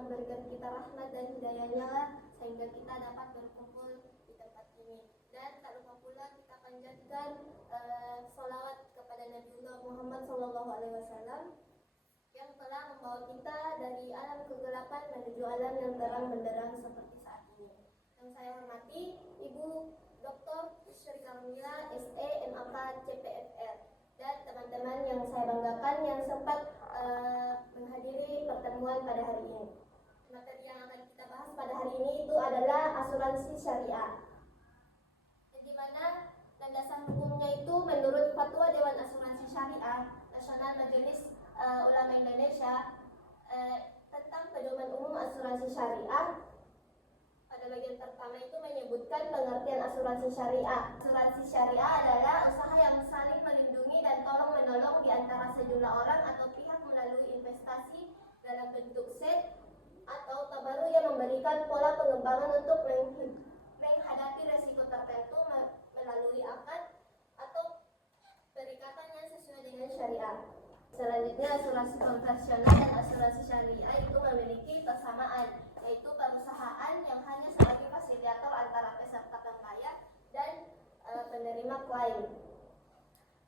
memberikan kita rahmat dan hidayahnya lah, sehingga kita dapat berkumpul di tempat ini. Dan tak lupa pula kita panjatkan sholawat kepada Nabiullah Muhammad SAW yang telah membawa kita dari alam kegelapan menuju alam yang terang benderang seperti saat ini. Yang saya hormati Ibu Dr. Sri Karmila, SE, MAK, CPFR, dan teman-teman yang saya banggakan yang sempat menghadiri pertemuan pada hari ini. Materi yang akan kita bahas pada hari ini itu adalah asuransi syariah, di mana landasan hukumnya itu menurut Fatwa Dewan Asuransi Syariah Nasional Majelis Ulama Indonesia tentang pedoman umum asuransi syariah. Pada bagian pertama itu menyebutkan pengertian asuransi syariah. Asuransi syariah adalah usaha yang saling melindungi dan tolong-menolong di antara sejumlah orang atau pihak melalui investasi dalam bentuk set atau tabaruk yang memberikan pola pengembangan untuk menghadapi resiko tertentu melalui akad atau perikatan yang sesuai dengan syariah. Selanjutnya, asuransi konvensional dan asuransi syariah itu memiliki kesamaan, yaitu perusahaan yang hanya sebagai fasilitator antara peserta pembayar dan penerima klaim.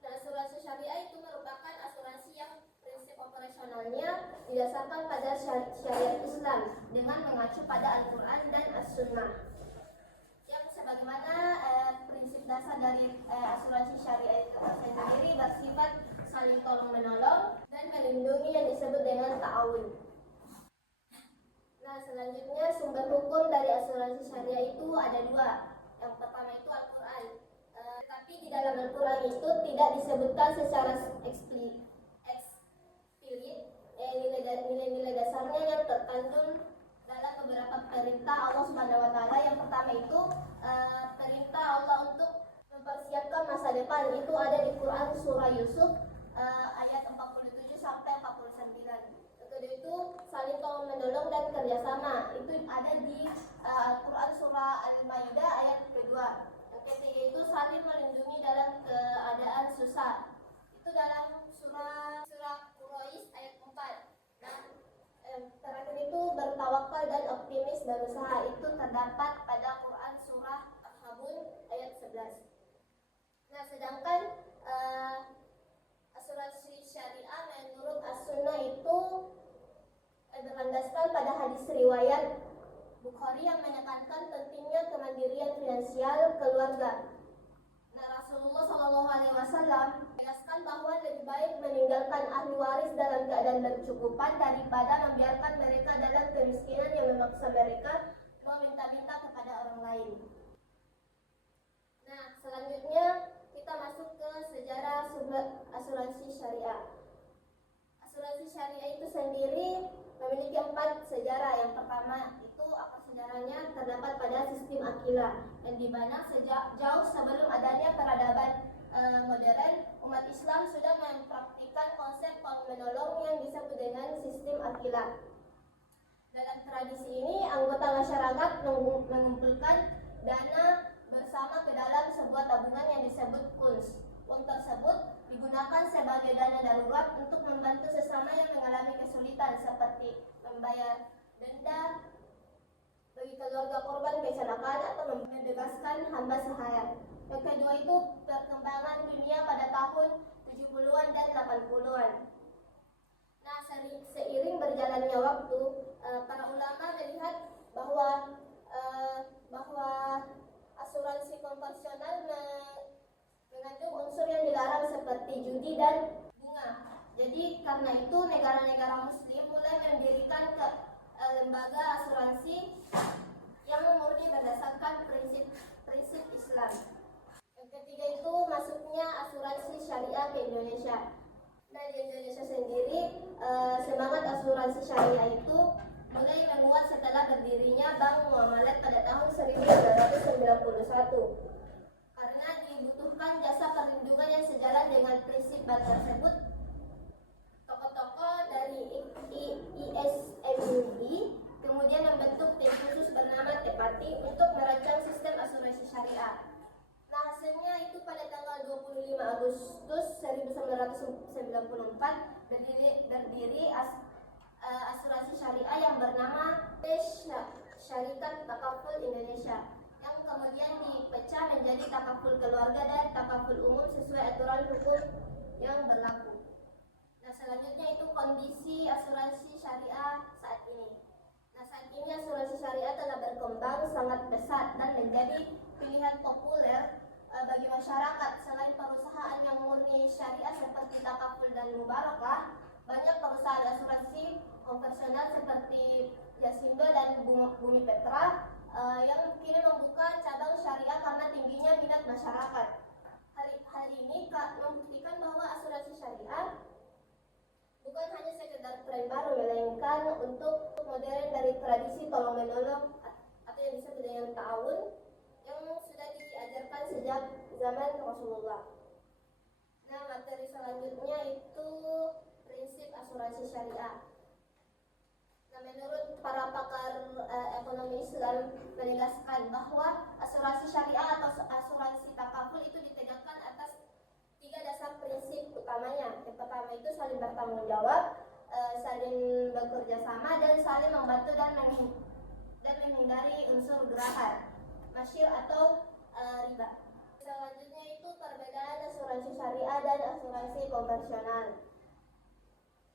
Nah, asuransi syariah itu merupakan asuransi yang prinsip operasionalnya didasarkan pada syariat Islam dengan mengacu pada Al-Quran dan As-Sunnah. Yang sebagaimana prinsip dasar dari asuransi syariah itu sendiri bersifat saling tolong-menolong dan melindungi yang disebut dengan ta'awun. Nah, selanjutnya sumber hukum dari asuransi syariah itu ada dua. Yang pertama itu Al-Quran. Tapi di dalam Al-Quran itu tidak disebutkan secara eksplisit nilai-nilai dasarnya yang terkandung dalam beberapa perintah Allah Subhanahu wa taala. Yang pertama itu perintah Allah untuk mempersiapkan masa depan, itu ada di Quran surah Yusuf ayat 47 sampai 49. Kedua itu saling tolong menolong dan kerjasama, itu ada di Quran surah Al-Maidah ayat kedua. Yang ketiga itu saling melindungi dalam keadaan susah, itu dalam surah Quraisy ayat 4. Dan terakhir itu bertawakal dan optimis berusaha, itu terdapat pada Quran surah Al-Habun ayat 11. Nah, sedangkan asuransi syariah menurut As-Sunnah itu berlandaskan pada hadis riwayat Bukhari yang menekankan pentingnya kemandirian finansial keluarga. Nah, Rasulullah SAW menegaskan bahwa lebih baik meninggalkan ahli waris dalam keadaan berkecukupan daripada membiarkan mereka dalam kemiskinan yang memaksa mereka meminta-minta kepada orang lain. Nah, selanjutnya kita masuk ke sejarah sumber asuransi syariah. Asuransi syariah itu sendiri memiliki 4 sejarah. Yang pertama itu apa sejarahnya terdapat pada sistem akilah, yang dimana sejak jauh sebelum adanya peradaban modern, umat Islam sudah mempraktikkan konsep tolong menolong yang disebut dengan sistem akilah. Dalam tradisi ini, anggota masyarakat mengumpulkan dana bersama ke dalam sebuah tabungan yang disebut kuns. Uang tersebut digunakan sebagai dana darurat untuk membantu sesama yang mengalami kesulitan, seperti membayar denda bagi keluarga korban kecelakaan atau membebaskan hamba sahaya. Yang kedua itu perkembangan dunia pada tahun 70-an dan 80-an. Nah, seiring berjalannya waktu, para ulama melihat bahwa asuransi konvensional mengandung unsur yang dilarang seperti judi dan bunga. Jadi karena itu negara-negara muslim mulai mendirikan lembaga asuransi yang murni berdasarkan prinsip Islam. Yang ketiga itu masuknya asuransi syariah ke Indonesia. Nah, di Indonesia sendiri semangat asuransi syariah itu mulai menguat setelah berdirinya Bank Muamalat pada tahun 1991. Karena dibutuhkan jasa perlindungan yang sejalan dengan prinsip bank tersebut, tokoh-tokoh dari ISMUD kemudian membentuk tim khusus bernama Tepati untuk merancang sistem asuransi syariah. Nah, hasilnya itu pada tanggal 25 Agustus 1994 berdiri asuransi syariah yang bernama Syarikat Takaful Indonesia, yang kemudian dipecah menjadi takaful keluarga dan takaful umum sesuai aturan hukum yang berlaku. Nah, selanjutnya itu kondisi asuransi syariah saat ini. Nah, saat ini asuransi syariah telah berkembang sangat pesat dan menjadi pilihan populer bagi masyarakat. Selain perusahaan yang murni syariah seperti Takaful dan Mubarakah, banyak perusahaan asuransi konvensional seperti Yasindo dan Bumi Petra yang kini membuka cabang syariah karena tingginya minat masyarakat. Hal ini membuktikan bahwa asuransi syariah bukan hanya sekedar tren baru, melainkan untuk modern dari tradisi tolong menolong atau yang disebut dengan ta'awun yang sudah diajarkan sejak zaman Rasulullah. Nah, materi selanjutnya itu prinsip asuransi syariah. Nah, menurut para pakar ekonomi Islam menegaskan bahwa asuransi syariah atau asuransi takaful itu ditegakkan atas 3 dasar prinsip utamanya. Yang pertama itu saling bertanggung jawab, saling bekerja sama, dan saling membantu dan menghindari unsur gerahan, masyir atau riba. Selanjutnya itu perbedaan asuransi syariah dan asuransi konvensional.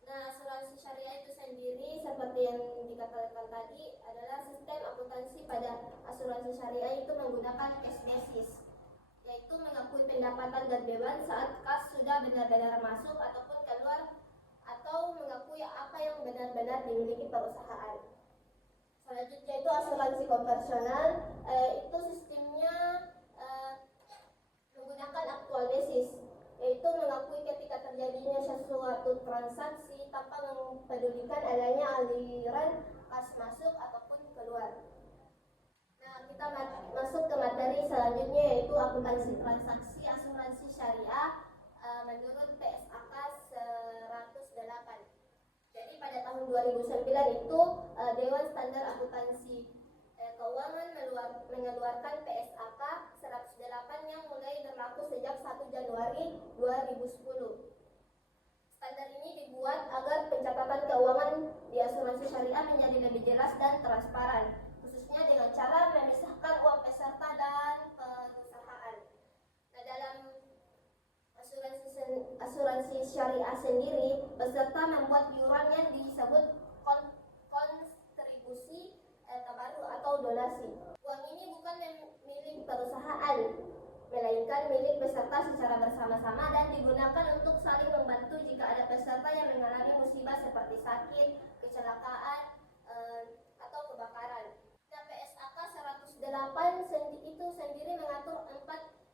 Nah, asuransi syariah itu sendiri seperti yang dikatakan tadi adalah sistem akuntansi pada asuransi syariah itu menggunakan cash basis, yaitu mengakui pendapatan dan beban saat kas sudah benar-benar masuk ataupun keluar, atau mengakui apa yang benar-benar dimiliki perusahaan. Selanjutnya itu asuransi konvensional, itu sistemnya menggunakan actual basis, yaitu mengakui ketika terjadinya sesuatu transaksi tanpa mempedulikan adanya aliran kas masuk ataupun keluar. Nah, kita masuk ke materi selanjutnya, yaitu akuntansi transaksi asuransi syariah menurut PSAK 108. Jadi pada tahun 2009 itu Dewan Standar Akuntansi Keuangan mengeluarkan PSAK 108 yang mulai berlaku sejak 1 Januari 2010. Standar ini dibuat agar pencatatan keuangan di asuransi syariah menjadi lebih jelas dan transparan, khususnya dengan cara memisahkan uang peserta dan perusahaan. Nah, dalam asuransi syariah sendiri, peserta membuat iuran yang disebut kontribusi tabaruk atau donasi. Uang ini bukan milik perusahaan, melainkan milik peserta secara bersama-sama dan digunakan untuk saling membantu jika ada peserta yang mengalami musibah seperti sakit, kecelakaan, atau kebakaran. Nah, PSAK 108 itu sendiri mengatur 4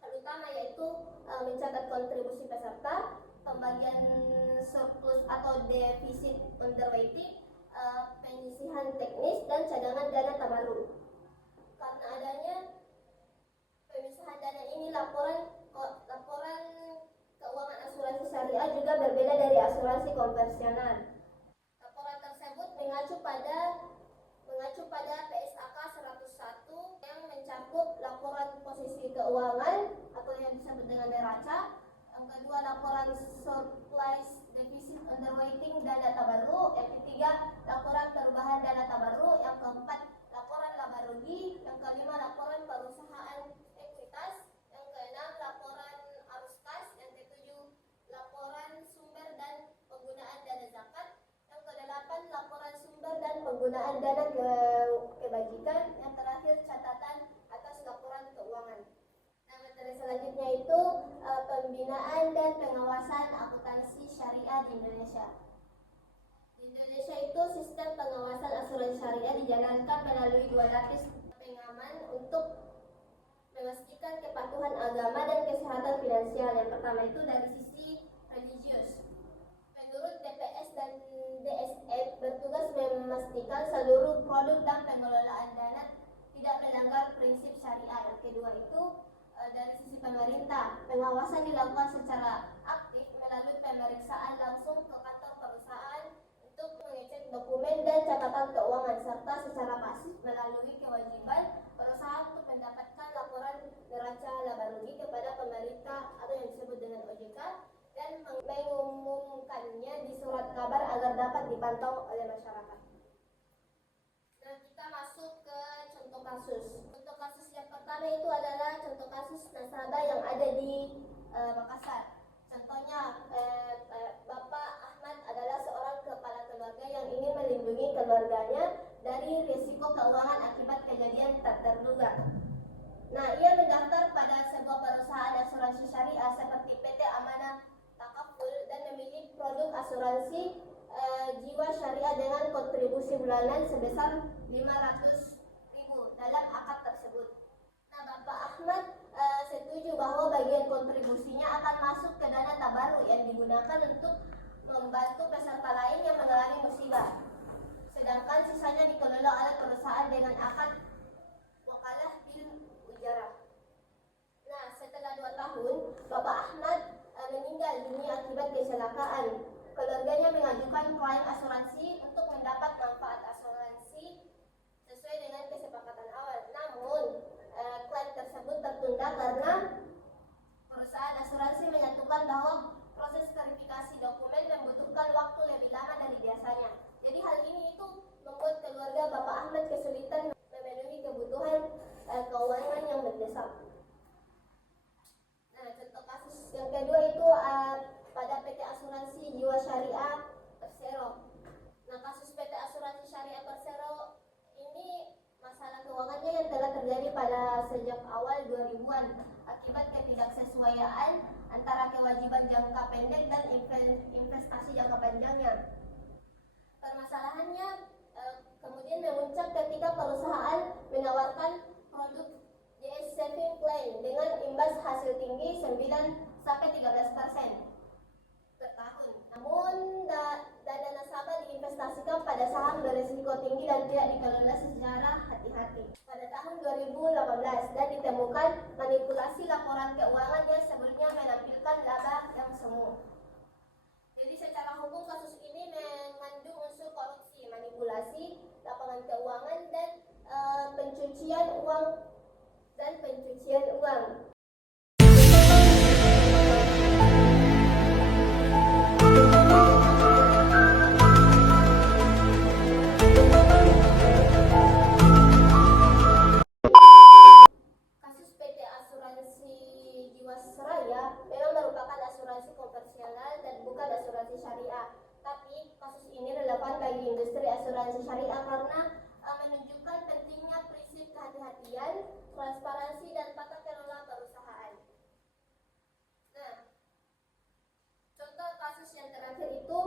hal utama, yaitu mencatat kontribusi peserta, pembagian surplus atau defisit underwriting, penyisihan teknis, dan cadangan dana tabaruk. Karena adanya pemisahan dana ini, laporan keuangan asuransi syariah juga berbeda dari asuransi konvensional. Laporan tersebut mengacu pada PSAK 101 yang mencakup laporan posisi keuangan atau yang disebut dengan neraca. Yang kedua, laporan surplus defisit underwriting dana tabaruk. Yang ketiga, laporan perubahan dana tabaruk. Yang keempat, laporan laba rugi. Yang kelima, laporan perusahaan ekuitas. Yang keenam, laporan arus kas. Yang ketujuh, laporan sumber dan penggunaan dana zakat. Yang kedelapan, laporan sumber dan penggunaan dana kebajikan. Yang terakhir, catatan atas laporan keuangan. Nah, materi selanjutnya itu pembinaan dan pengawasan akuntansi syariah di Indonesia. Di Indonesia itu sistem pengawasan asuransi syariah dijalankan melalui 2 lapis pengaman untuk memastikan kepatuhan agama dan kesehatan finansial. Yang pertama itu dari sisi religius. Menurut DPS dan DSN bertugas memastikan seluruh produk dan pengelolaan dana tidak melanggar prinsip syariah. Yang kedua itu dari sisi pemerintah, pengawasan dilakukan secara aktif melalui pemeriksaan langsung ke kantor perusahaan untuk mengecek dokumen dan catatan keuangan, serta secara pasif melalui kewajiban perusahaan untuk mendapatkan laporan neraca laba rugi kepada pemerintah atau yang disebut dengan OJK dan mengumumkannya di surat kabar agar dapat dipantau oleh masyarakat. Nah, kita masuk kasus. Contoh kasus yang pertama itu adalah contoh kasus nasabah yang ada di Makassar. Contohnya, Bapak Ahmad adalah seorang kepala keluarga yang ingin melindungi keluarganya dari risiko keuangan akibat kejadian tak terduga. Nah, ia mendaftar pada sebuah perusahaan asuransi syariah seperti PT Amanah Takaful dan memilih produk asuransi jiwa syariah dengan kontribusi bulanan sebesar 500.000 dalam akad tersebut. Nah, Bapak Ahmad setuju bahwa bagian kontribusinya akan masuk ke dana tabaruk yang digunakan untuk membantu peserta lain yang mengalami musibah. Sedangkan sisanya dikelola oleh perusahaan dengan akad wakalah bil ujarah. Nah, setelah 2 tahun, Bapak Ahmad meninggal dunia akibat kecelakaan. Keluarganya mengajukan klaim asuransi untuk mendapat manfaat asuransi sesuai dengan kesepakatan awal. Namun, klaim tersebut tertunda karena perusahaan asuransi menyatakan bahwa proses verifikasi dokumen membutuhkan waktu lebih lama dari biasanya. Jadi hal ini itu membuat keluarga Bapak Ahmad kesulitan memenuhi kebutuhan keuangan yang mendesak. Nah, contoh kasus yang kedua itu pada PT Asuransi Jiwa Syariah Persero. Nah, kasus PT Asuransi Syariah Persero ini masalah keuangannya yang telah terjadi pada sejak awal 2000-an akibat ketidaksesuaian antara kewajiban jangka pendek dan investasi jangka panjangnya. Permasalahannya kemudian memuncak ketika perusahaan menawarkan produk JS Saving Plan dengan imbas hasil tinggi 9-13% per tahun. Namun dana nasabah diinvestasikan pada saham berisiko tinggi dan tidak dikelola secara hati-hati. Pada tahun 2018 dan ditemukan manipulasi laporan keuangannya sebelumnya menampilkan laba yang semu. Jadi secara hukum kasus ini mengandung unsur korupsi, manipulasi laporan keuangan dan pencucian uang. Kasus PT Asuransi Jiwasraya memang merupakan asuransi konvensional dan bukan asuransi syariah. Tapi kasus ini relevan bagi industri asuransi syariah karena menunjukkan pentingnya prinsip kehati-hatian, transparansi, dan tata kelola perusahaan. Nah, contoh kasus yang terakhir itu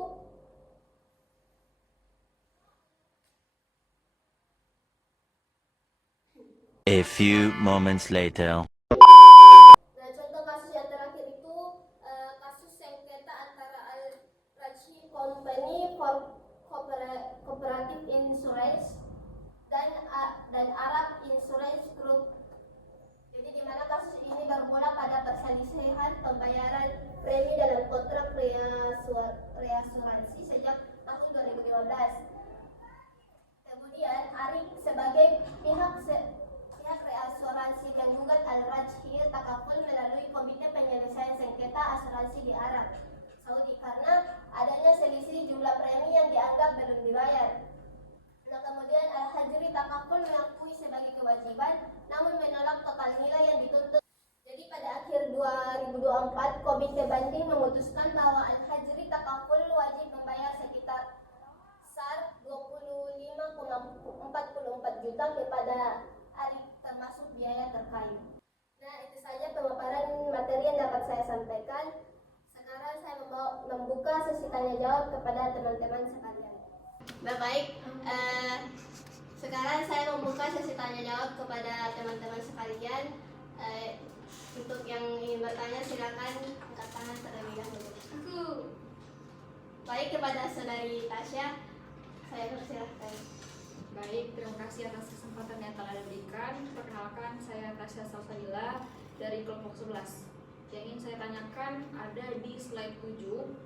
A few moments later. Nah, contoh kasus yang terakhir itu kasus sengketa antara Al-Rajhi Company for Cooperative Insurance dan Arab Insurance Group. Jadi di mana kasus ini bermula pada perselisihan pembayaran premi dalam kontrak reasuransi sejak tahun 2015. Kemudian Arik sebagai pihak reasuransi menggugat Al-Rajhi Takaful melalui Komite Penyelesaian Sengketa Asuransi di Arab Saudi karena adanya selisih jumlah premi yang dianggap belum dibayar. Nah, kemudian Al-Hajri Takaful mengakui sebagai kewajiban namun menolak total nilai yang dituntut. Jadi pada akhir 2024 Komite Banding memutuskan bahwa Al-Hajri Takaful wajib membayar sekitar SAR 25,44 juta kepada Arik termasuk biaya terkait. Nah, itu saja pemaparan materi yang dapat saya sampaikan. Sekarang saya membuka sesi tanya jawab kepada teman-teman sekalian. Baik, sekarang saya membuka sesi tanya jawab kepada teman-teman sekalian. Untuk yang ingin bertanya silakan angkat tangan terlebih dahulu. Baik, kepada saudari Tasya, saya persilahkan. Baik, terima kasih atas kesempatan yang telah diberikan. Perkenalkan, saya Tasya Salsabila dari kelompok 11. Yang ingin saya tanyakan ada di slide 7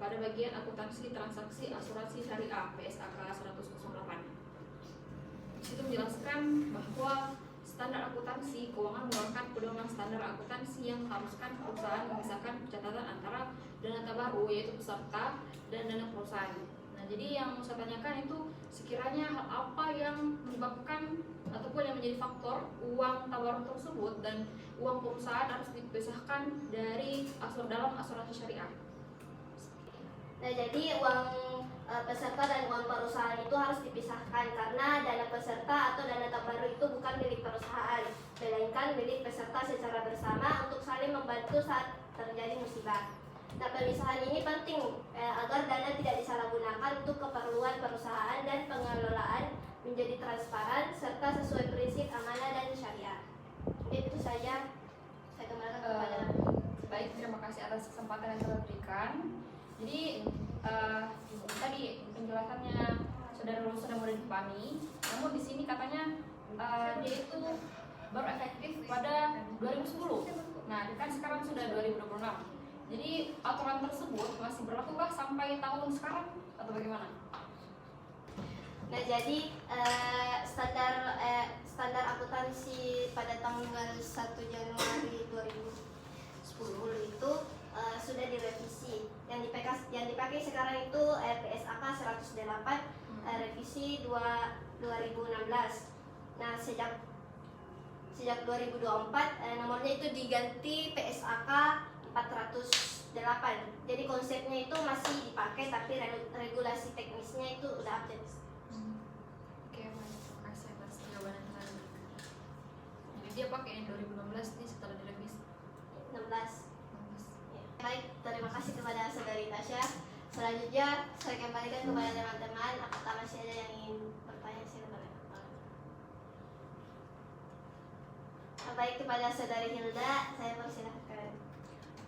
pada bagian akuntansi transaksi asuransi syariah PSAK 108. Di situ menjelaskan bahwa standar akuntansi keuangan mengeluarkan pedoman standar akuntansi yang mengharuskan perusahaan memisahkan pencatatan antara dana tabaruk yaitu peserta dan dana perusahaan. Nah, jadi yang mau saya tanyakan itu sekiranya hal apa yang menyebabkan ataupun yang menjadi faktor uang tawaran tersebut dan uang perusahaan harus dipisahkan dari dalam asuransi syariah. Nah, jadi uang peserta dan uang perusahaan itu harus dipisahkan karena dana peserta atau dana tabaruk itu bukan milik perusahaan, melainkan milik peserta secara bersama untuk saling membantu saat terjadi musibah. Nah, pemisahan ini penting agar dana tidak disalahgunakan untuk keperluan perusahaan dan pengelolaan menjadi transparan serta sesuai prinsip amanah dan syariah. Mungkin itu saja. Saya kembalikan kepada Baik, terima kasih atas kesempatan yang telah diberikan. Jadi tadi penjelasannya saudara Lulus sudah mulai dipahami. Namun di sini katanya dia itu baru efektif pada 2010. Nah, kan sekarang sudah 2026. Jadi aturan tersebut masih berlaku sampai tahun sekarang atau bagaimana? Nah, jadi standar akuntansi pada tanggal 1 Januari 2010 itu sudah direvisi. Yang dipakai sekarang itu PSAK 108 revisi 2016. Nah, sejak 2024 nomornya itu diganti PSAK 408. Jadi konsepnya itu masih dipakai tapi regulasi teknisnya itu udah update. Oke, baik. Terima kasih atas jawaban yang telah diberikan. Jadi dia pakai yang 2016 nih setelah direvisi. 16. Baik, terima kasih kepada saudari Tasya. Selanjutnya saya kembalikan kepada teman-teman. Apakah masih ada yang ingin bertanya? Silakan. Baik, kepada saudari Hilda saya persilahkan.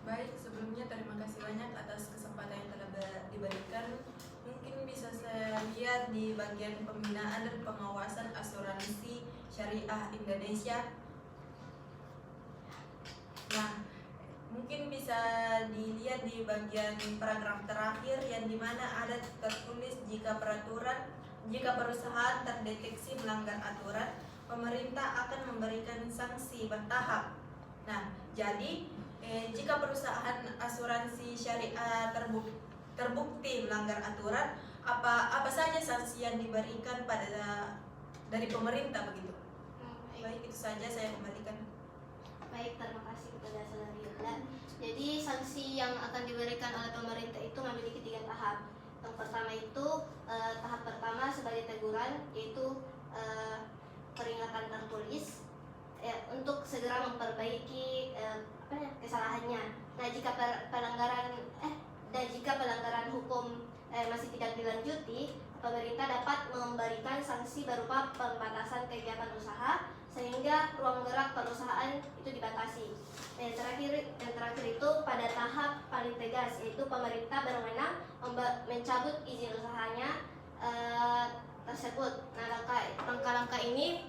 Baik, sebelumnya terima kasih banyak atas kesempatan yang telah diberikan. Mungkin bisa saya lihat di bagian pembinaan dan pengawasan asuransi syariah Indonesia. Nah, mungkin bisa dilihat di bagian paragraf terakhir yang dimana ada tertulis jika perusahaan terdeteksi melanggar aturan, pemerintah akan memberikan sanksi bertahap. Nah, jadi jika perusahaan asuransi syariah terbukti melanggar aturan, apa saja sanksi yang diberikan dari pemerintah begitu? Baik, itu saja saya kembalikan. Baik, terima kasih kepada saudari Hilda. Jadi sanksi yang akan diberikan oleh pemerintah itu memiliki 3 tahap. Yang pertama itu tahap pertama sebagai teguran, yaitu peringatan tertulis untuk segera memperbaiki kesalahannya. Nah, jika pelanggaran hukum masih tidak dilanjuti, pemerintah dapat memberikan sanksi berupa pembatasan kegiatan usaha sehingga ruang gerak perusahaan itu dibatasi. Yang terakhir itu pada tahap paling tegas, yaitu pemerintah berwenang mencabut izin usahanya tersebut. Nah, langkah-langkah ini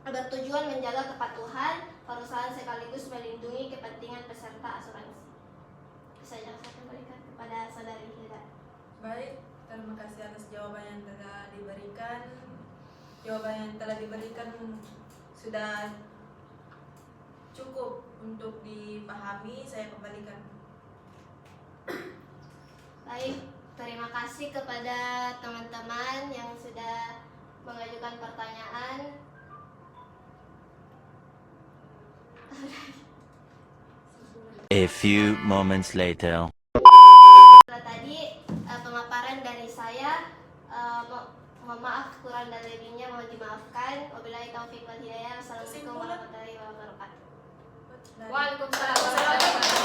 bertujuan menjaga kepatuhan perusahaan sekaligus melindungi kepentingan peserta asuransi. Saya kembalikan kepada saudari Hilda. Baik, terima kasih atas jawaban yang telah diberikan. Jawaban yang telah diberikan sudah cukup untuk dipahami. Saya kembalikan. Baik, terima kasih kepada teman-teman yang sudah mengajukan pertanyaan. A few moments later. Setelah tadi pemaparan dari saya, mohon maaf kurang dan lebihnya mohon dimaafkan. Wabillahi taufiq wal hidayah. Assalamualaikum warahmatullahi wabarakatuh. Waalaikumsalam.